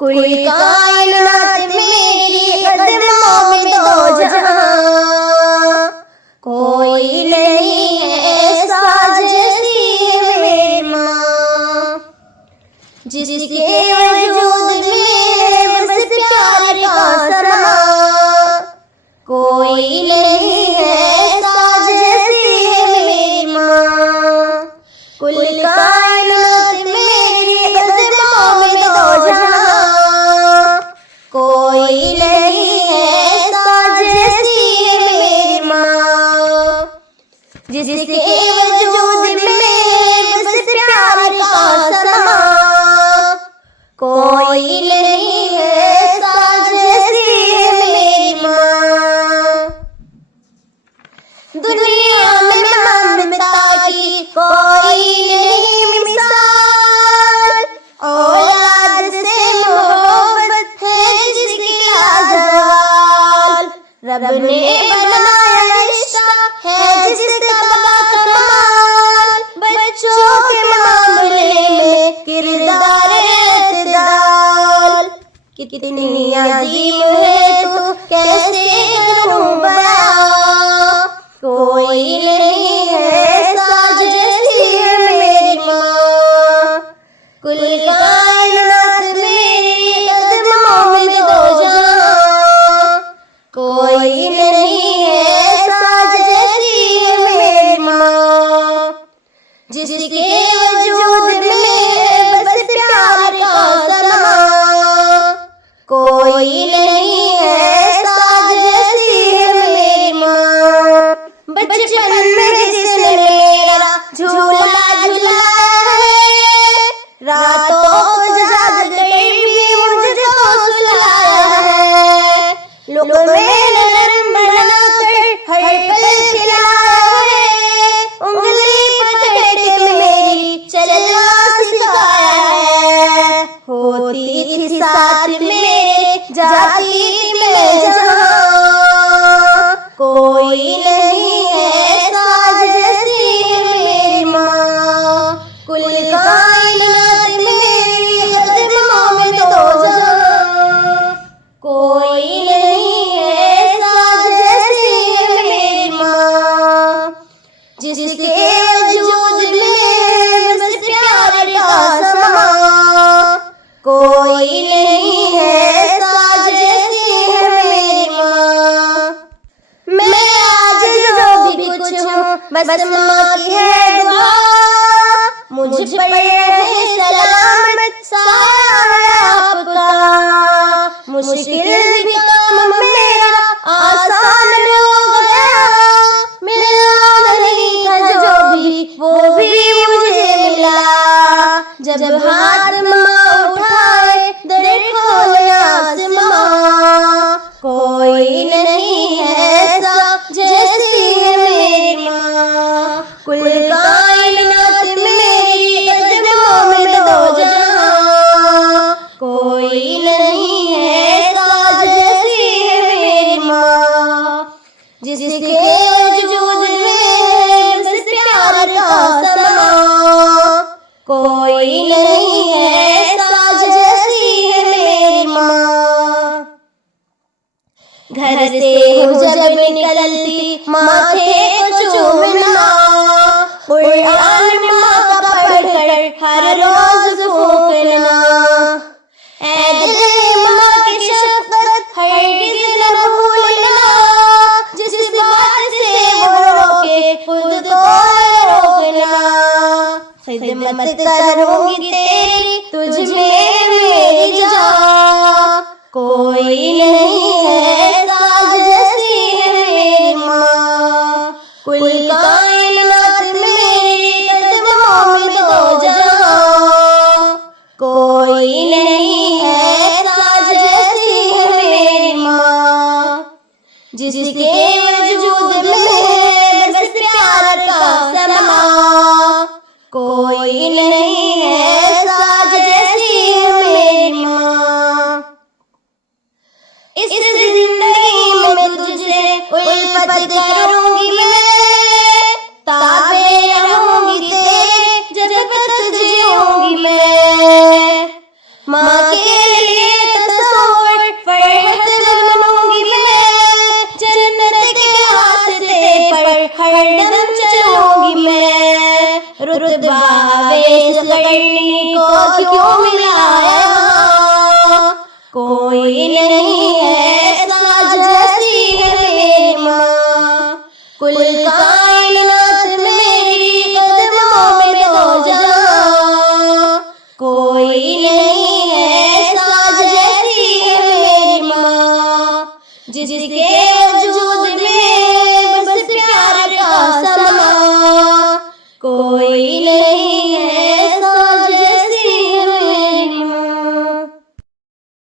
कुल कायनात मेरी कदमों में दो जहां, कोई नहीं है ऐसा जैसी है मेरी माँ, जिसके वजूद में बस प्यार का समा, कोई नहीं है ऐसा जैसी है मेरी माँ। कुल कायनात मेरी कदमों में दो जहां, कोई नहीं है ऐसा जैसी है मेरी माँ, जिसके वजूद में बस प्यार का समा, कोई नहीं है ऐसा जैसी है मेरी माँ। दुनिया में ममता की कोई नहीं मिसाल, औलाद से मोहब्बत है जिसकी लाजवाब, रब ने बनाया रिश्ता है जिसका कमाल, बच्चों के मामले में किरदार एतदाल, कितनी अजीब है तू कैसे करूं बयां, कोई नहीं है ऐसा जैसी है मेरी माँ। कुल कायनात मेरी कदमों में दो जहां, कोई नहीं है ऐसा जैसी है मेरी माँ, जिसके वजूद में बस प्यार का समा, कोई नहीं है ऐसा जैसी है मेरी माँ। बचपन में जिसने मेरा झूला झुलाया है, रातों को जाग कर भी मुझको सुलाया है, लुक़मे नरम बनाकर हर पल खिलाया है, उंगली पकड़ के मेरी चलना सिखाया है, होती थी साथ मेरे जाती थी मैं जहां, कोई नहीं है ऐसा जैसी है मेरी माँ। कुल कायनात मेरी कदमों में दो जहां, कोई नहीं है ऐसा जैसी है मेरी माँ, जिसके वजूद में बस प्यार का समा, कोई नहीं है ऐसा जैसी है मेरी माँ। मैं आज जो भी कुछ हूँ बस माँ की है दुआ, मुझ पर रहे सलामत साया है आपका, मुश्किल भी काम मेरा आसान हो गया, मिलना नहीं था जो भी वो भी मुझे मिला, जब हाथ माँ उठाए दर खोले आसमां, कोई नहीं है ऐसा जैसी है मेरी माँ। कुल कायनात मेरी कदमों में दो जहां, कोई नहीं है ऐसा जैसी है मेरी माँ, जिसके वजूद में बस प्यार का समा, कोई नहीं है ऐसा जैसी है मेरी माँ। घर से हूँ जब निकलती माथे को चूमना, कुरान माँ का पढ़कर हर रोज फूकना, ऐ दिल माँ की शफ़क़त हरगिज़ न भूलना, जिस बात से वो रोके खुद को रोकना, खिदमत करूंगी तेरी तुझ में मेरी जान, कोई नहीं है ऐसा जैसी है मेरी माँ। कुल कायनात मेरी कदमों में दो जहां, कोई नहीं है ऐसा जैसी है मेरी माँ, जिसके वजूद में बस प्यार का समा, कोई नहीं है ऐसा जैसी है मेरी माँ। इस जिंदगी में तुझसे उल्फत करूंगी मैं, ताबे रहूंगी तेरे जब तक जिऊंगी मैं, माँ के लिए बावेश करनी को क्यों मिलाया, कोई नहीं है ऐसा जैसी है मेरी माँ। कुल कायनात मेरी कदमों में दो जहां, कोई नहीं है ऐसा जैसी है मेरी माँ। जिसके वजूद में बस प्यार का